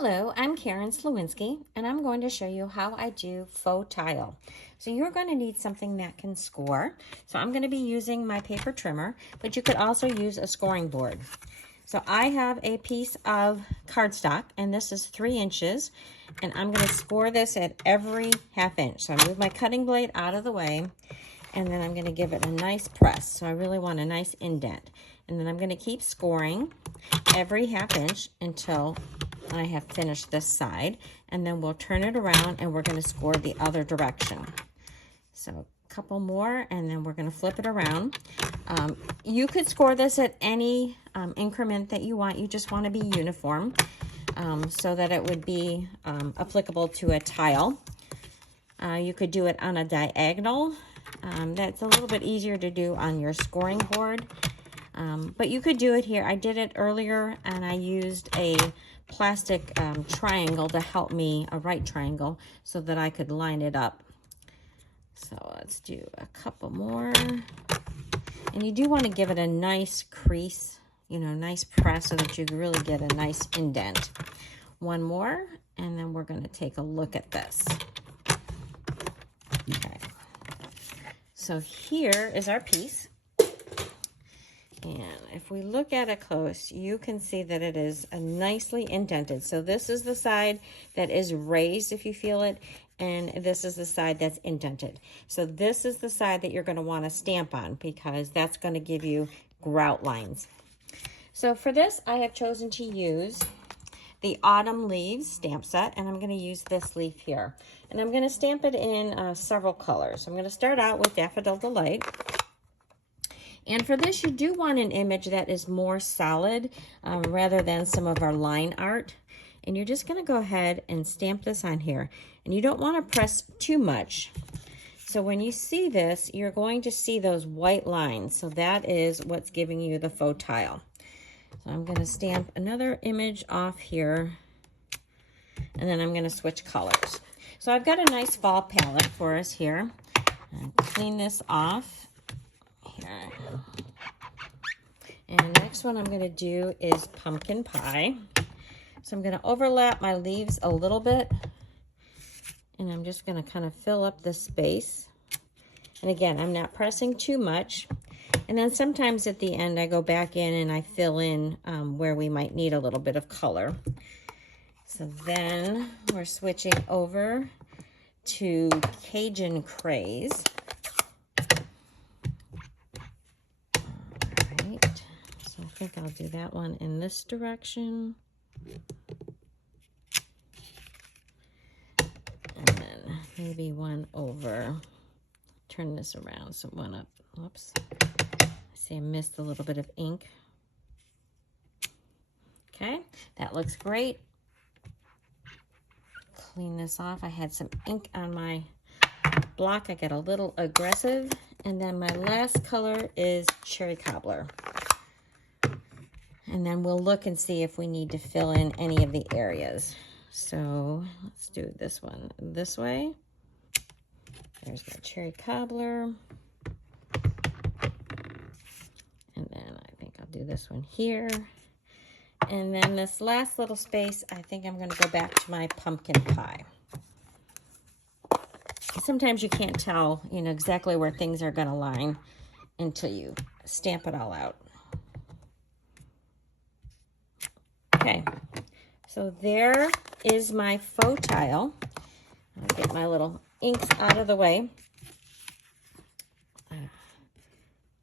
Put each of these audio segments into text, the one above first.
Hello, I'm Karen Sliwinski, and I'm going to show you how I do faux tile. So you're going to need something that can score. So I'm going to be using my paper trimmer, but you could also use a scoring board. So I have a piece of cardstock, and this is 3 inches, and I'm going to score this at every ½ inch. So I move my cutting blade out of the way, and then I'm going to give it a nice press. So I really want a nice indent. And then I'm going to keep scoring every ½ inch until I have finished this side, and then we'll turn it around and we're going to score the other direction. So a couple more, and then we're going to flip it around. You could score this at any increment that you want. You just want to be uniform so that it would be applicable to a tile. You could do it on a diagonal. That's a little bit easier to do on your scoring board. But you could do it here. I did it earlier, and I used a plastic triangle to help me, a right triangle, so that I could line it up. So let's do a couple more. And you do want to give it a nice crease, nice press so that you really get a nice indent. One more, and then we're going to take a look at this. Okay. So here is our piece. And if we look at it close, you can see that it is nicely indented. So this is the side that is raised, if you feel it, and this is the side that's indented. So this is the side that you're going to want to stamp on, because that's going to give you grout lines. So for this, I have chosen to use the Autumn Leaves stamp set, and I'm going to use this leaf here. And I'm going to stamp it in several colors. So I'm going to start out with Daffodil Delight. And for this, you do want an image that is more solid rather than some of our line art. And you're just going to go ahead and stamp this on here. And you don't want to press too much. So when you see this, you're going to see those white lines. So that is what's giving you the faux tile. So I'm going to stamp another image off here. And then I'm going to switch colors. So I've got a nice fall palette for us here. And clean this off. Here. And the next one I'm going to do is Pumpkin Pie. So I'm going to overlap my leaves a little bit, and I'm just going to kind of fill up the space. And again, I'm not pressing too much. And then sometimes at the end I go back in and I fill in where we might need a little bit of color. So then we're switching over to Cajun Craze. I think I'll do that one in this direction. And then maybe one over. Turn this around, so one up. Whoops. I see I missed a little bit of ink. Okay, that looks great. Clean this off. I had some ink on my block. I got a little aggressive. And then my last color is Cherry Cobbler. And then we'll look and see if we need to fill in any of the areas. So let's do this one this way. There's my Cherry Cobbler. And then I think I'll do this one here. And then this last little space, I think I'm going to go back to my Pumpkin Pie. Sometimes you can't tell, exactly where things are going to line until you stamp it all out. Okay, so there is my faux tile. I'll get my little inks out of the way.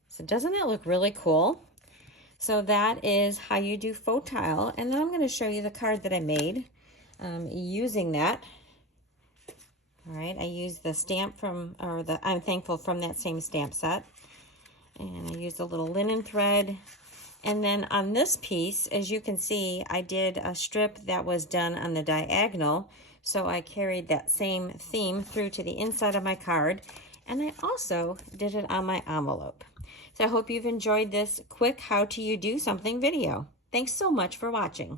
So doesn't that look really cool? So that is how you do faux tile. And then I'm going to show you the card that I made using that. All right, I used the stamp from, I'm Thankful from that same stamp set. And I used a little linen thread. And then on this piece, as you can see, I did a strip that was done on the diagonal. So I carried that same theme through to the inside of my card. And I also did it on my envelope. So I hope you've enjoyed this quick how to you do something video. Thanks so much for watching.